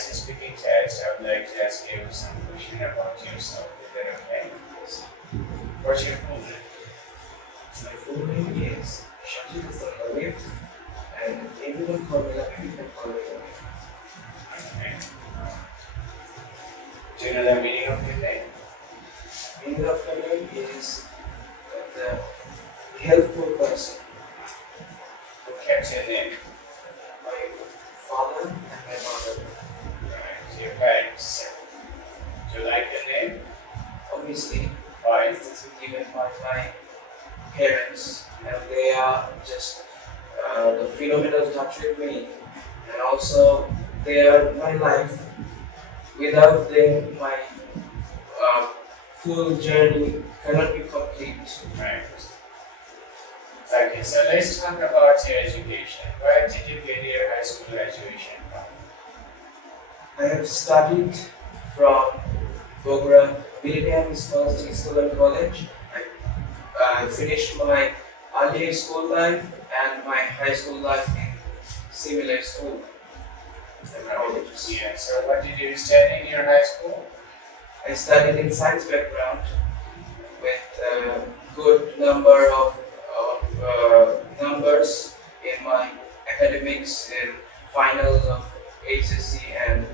IELTS speaking test, I would like to ask you some question about yourself. Is that okay? What's your full name? My full name is 𝐒𝐲𝐞𝐚𝐤𝐢𝐧𝐠 and everyone call me Lucky, you can call me Lucky. Okay. Do you know the meaning of your name? Meaning of my name is the helpful person. Who kept your name? My father and my mother. Right. Your parents. Do you like your name? Obviously, Why? this is given by my parents, and they are just the phenomenal touch with me, and also they are my life. Without them, my full journey cannot be complete. Right. Okay, so let's talk about your education. Where did you get your high school graduation from? I have studied from Bogra Millennium School and College. I finished my early school life and my high school life in similar school and colleges. Yeah, so what did you study in your high school? I studied in science background with a good number of numbers in my academics in finals of HSC and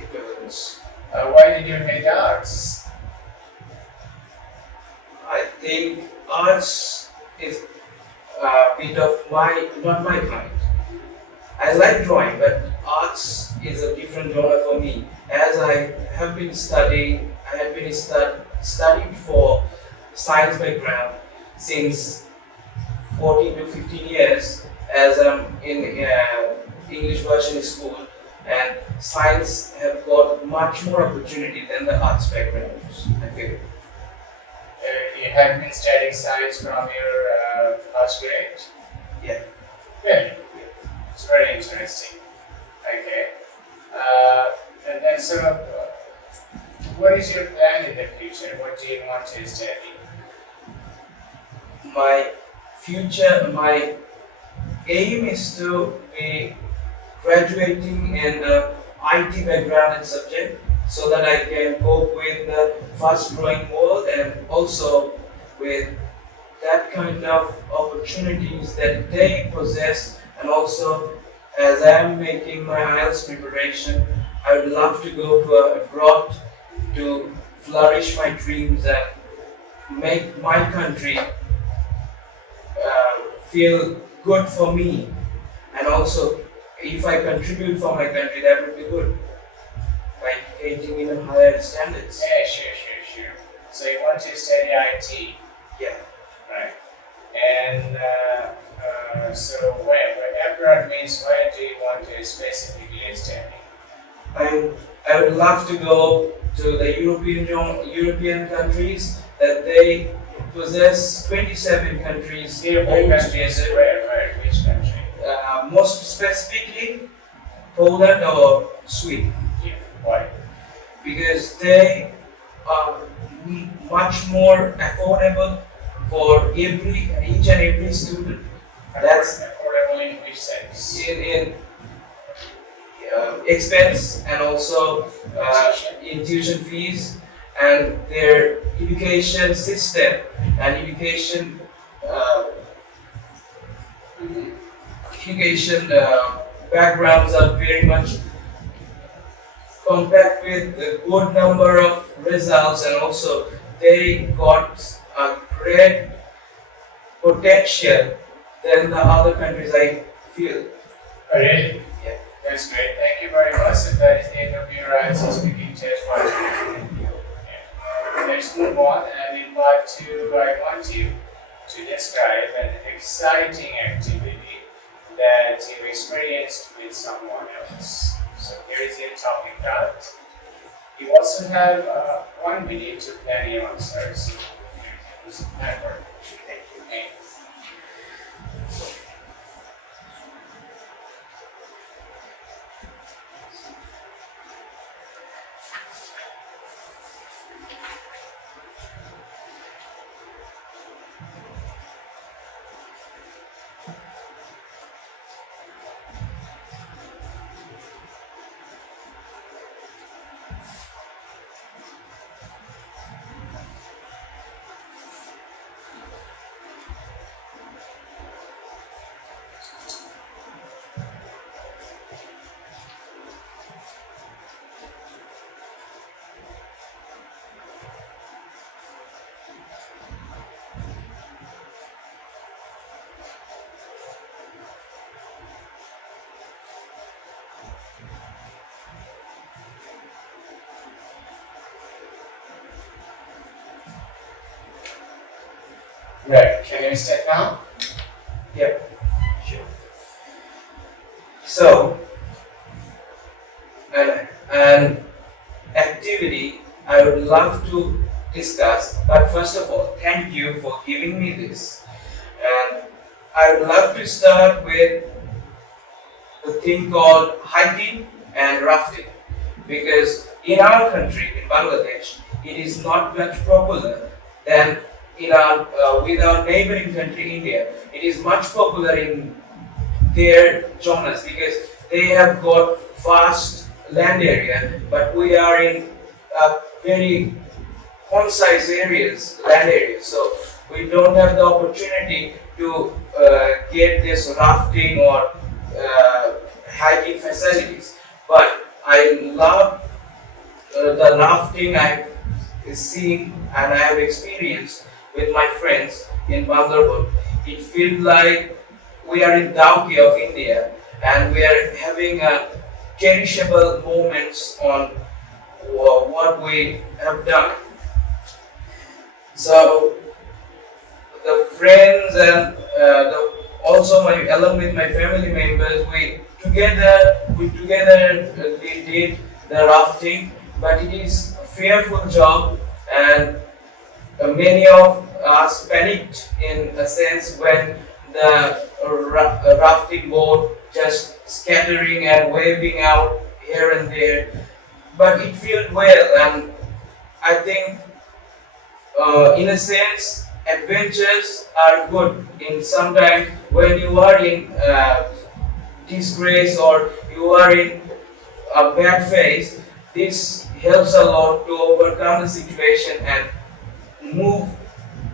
equivalence. Why did you hate arts? I think arts is a bit of not my kind. I like drawing, but arts is a different genre for me. As I have been studying, studied for science background since 14 to 15 years, as I'm in English version school, and science have got much more opportunity than the arts backgrounds, I feel. You have been studying science from your first grade? Yeah. Good. It's very interesting. Okay. And then what is your plan in the future? What do you want to study? My aim is to be graduating in IT background and subject, so that I can cope with the fast growing world and also with that kind of opportunities that they possess. And also, as I am making my IELTS preparation, I would love to go to abroad to flourish my dreams and make my country feel good for me. And also, if I contribute for my country, that would be good. By educating in a higher standards. Yeah, sure. So you want to study IT? Yeah. Right. And so where abroad means, where do you want to specifically study? I would love to go to the European countries, that they possess 27 countries. European countries, where? Which country? Most specifically, Poland or Sweden. Yeah. Why? Because they are much more affordable for each and every student. That's affordable in which sense? In expense, and also in tuition fees, and their education system and education backgrounds are very much compact with a good number of results, and also they got a great potential than the other countries, I feel. Oh, really? Yeah. That's great. Thank you very much. And that is the end of your IELTS speaking test. Let's move on, and in part 2, I want you to describe an exciting activity that you experienced with someone else. So here is your topic card. You also have 1 minute to plan your answers. Here's your paper. Thank you. Okay. Right. Can you start now? Yep, sure. So, an activity I would love to discuss, but first of all, thank you for giving me this. And I would love to start with the thing called hiking and rafting, because in our country, in Bangladesh, it is not much popular than in our with our neighboring country India. It is much popular in their genres because they have got vast land area, but we are in very concise areas, land areas. So we don't have the opportunity to get this rafting or hiking facilities. But I love the rafting I've seen and I have experienced with my friends in Bangalore. It feels like we are in Dauki of India and we are having a cherishable moments on what we have done. So the friends and also along with my family members, we together did the rafting, but it is a fearful job and many of us panicked in a sense when the rafting boat just scattering and waving out here and there, but it felt well. And I think in a sense adventures are good in sometimes when you are in disgrace or you are in a bad phase. This helps a lot to overcome the situation and move,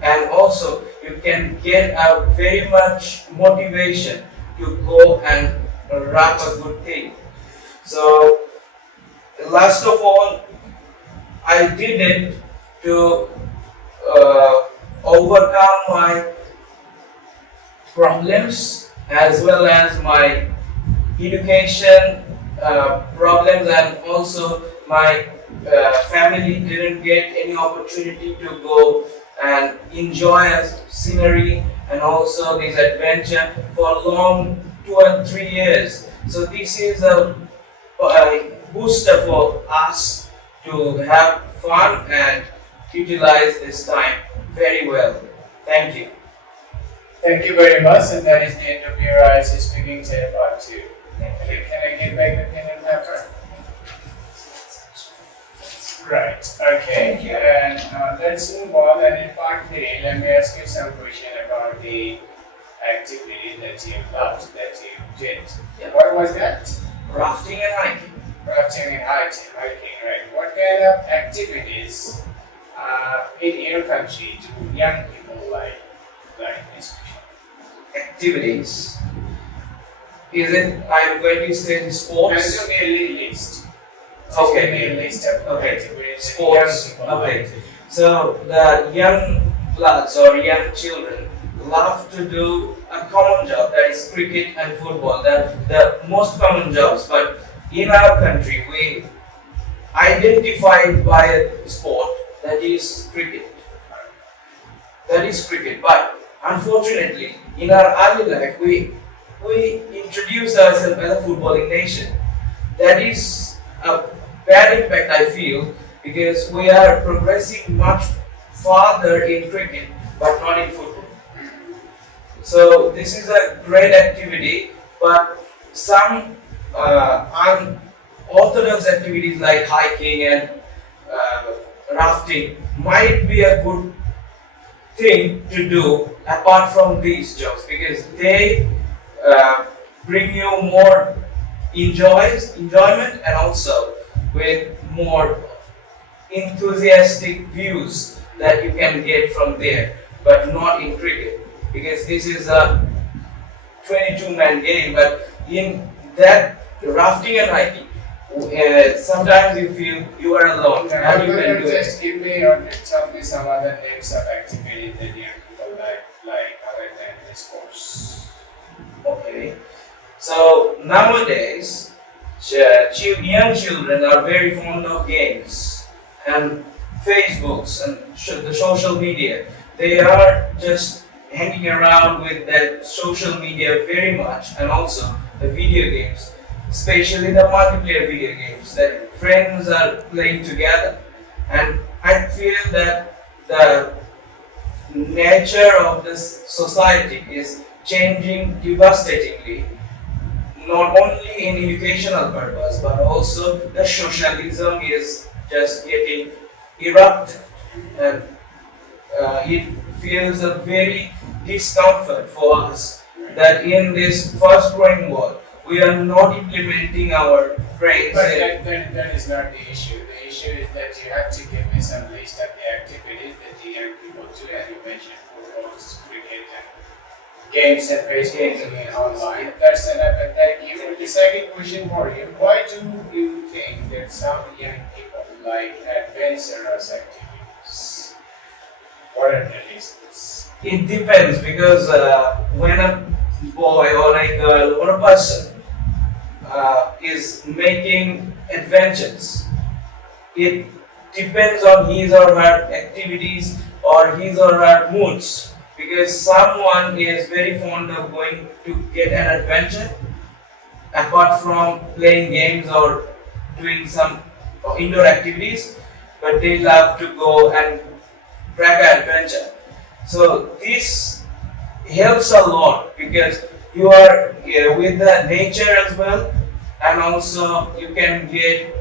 and also you can get a very much motivation to go and wrap a good thing. So last of all, I did it to overcome my problems as well as my education problems, and also my family didn't get any opportunity to go and enjoy a scenery and also this adventure for long 2 and 3 years. So this is a booster for us to have fun and utilize this time very well. Thank you. Thank you very much, and that is the end of your IELTS speaking test part 2. Okay, can I get back the pen and paper? Right, okay, and let's move on. And in part 3, let me ask you some question about the activity that you loved, that you did. Yeah. What was that? Rafting and hiking. Rafting and hiking, right. What kind of activities in your country do young people like this? Activities. Is it I'm going to say sports? Can you give me a list? Okay. Give me a list of activities Sports. that young people Okay. like. So the young bloods or young children love to do a common job, that is cricket and football. The most common jobs. But in our country, we identify it by a sport, that is cricket. That is cricket. But unfortunately, in our early life, we introduce ourselves as a footballing nation. That is a bad impact, I feel, because we are progressing much farther in cricket but not in football. So this is a great activity, but some unorthodox activities like hiking and rafting might be a good thing to do apart from these jobs, because they bring you more enjoyment and also with more enthusiastic views that you can get from there, but not in cricket, because this is a 22-man game. But in that rafting and hiking, sometimes you feel you are alone and you can do Just it. give me or tell me some other names of activities that young people like other than this course. Okay. So nowadays, young children are very fond of games and Facebooks and the social media. They are just hanging around with that social media very much, and also the video games, especially the multiplayer video games that friends are playing together. And I feel that the nature of this society is changing devastatingly, not only in educational purpose but also the socialism is just getting erupted, and it feels a very discomfort for us that in this fast growing world we are not implementing our brains. But that is not the issue. The issue is that you have to give me some list of the activities that the young people do, and you mentioned football, cricket, and games and Facebook and online. That's enough. And then you, the second question for you: why do you think that some young people like adventurous activities? What are the reasons? It depends, because when a boy or a girl or a person is making adventures, it depends on his or her activities or his or her moods. Because someone is very fond of going to get an adventure apart from playing games or doing some indoor activities, but they love to go and crack an adventure. So this helps a lot because you are with the nature as well, and also you can get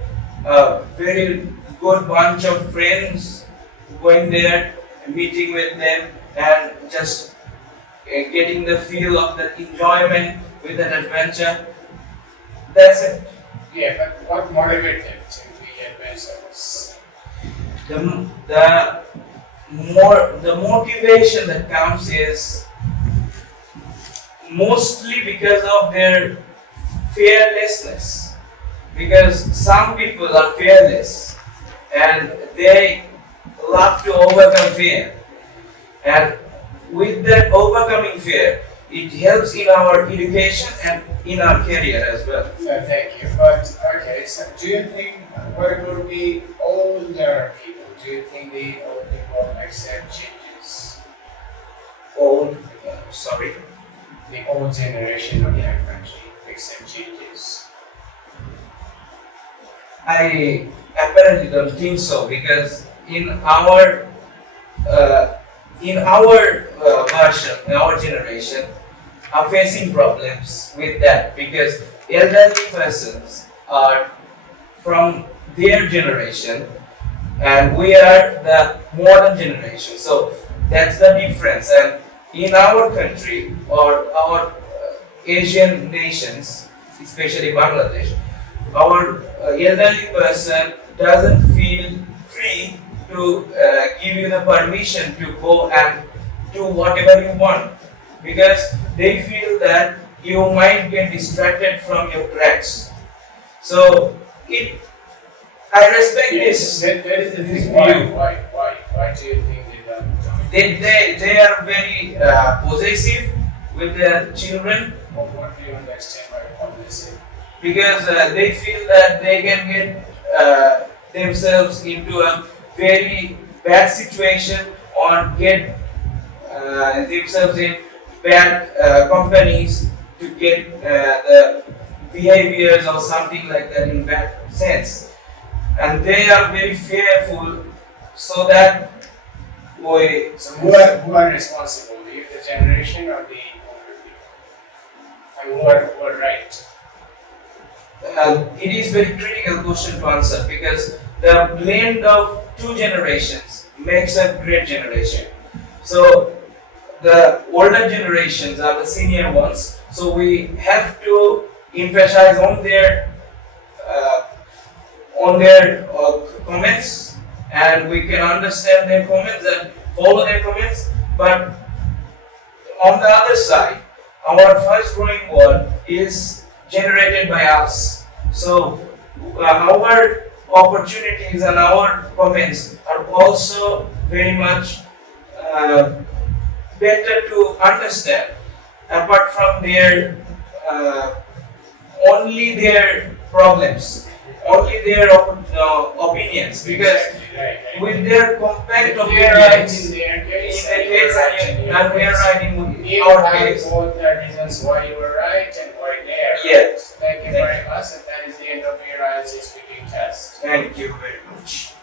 a very good bunch of friends going there, meeting with them, and just getting the feel of the enjoyment with that adventure. That's it. Yeah, but what motivates them to be adventurous? The motivation that comes is mostly because of their fearlessness. Because some people are fearless and they love to overcome fear. And with that overcoming fear, it helps in our education and in our career as well. Thank you. But okay, so do you think what about the older people? Do you think the old people accept changes? The old generation of young country accept changes? I apparently don't think so, because in our version, in our generation, are facing problems with that, because elderly persons are from their generation and we are the modern generation. So that's the difference. And in our country or our Asian nations, especially Bangladesh, our elderly person doesn't feel free to give you the permission to go and do whatever you want, because they feel that you might get distracted from your tracks. So I respect this. That is the thing. Why do you think they don't? They are very possessive with their children. What do you understand by possessive? Because they feel that they can get themselves into a very bad situation or get themselves in bad companies to get the behaviors or something like that in bad sense. And they are very fearful, so that So who are responsible? The younger generation or the older people? And who are right? It is very critical question to answer, because the blend of two generations makes a great generation. So the older generations are the senior ones, so we have to emphasize on their comments, and we can understand their comments and follow their comments. But on the other side, our fast growing world is generated by us. So our opportunities and our comments are also very much better to understand, apart from their only their problems. only their opinions, because Exactly, right. with their compact If they are right opinions in their in case, the and you case are right in your and we are case. right in You our have case. both the reasons why you were right and why they are right. Yes. Thank you Thank very much, and that is the end of your IELTS speaking test. Thank you very much.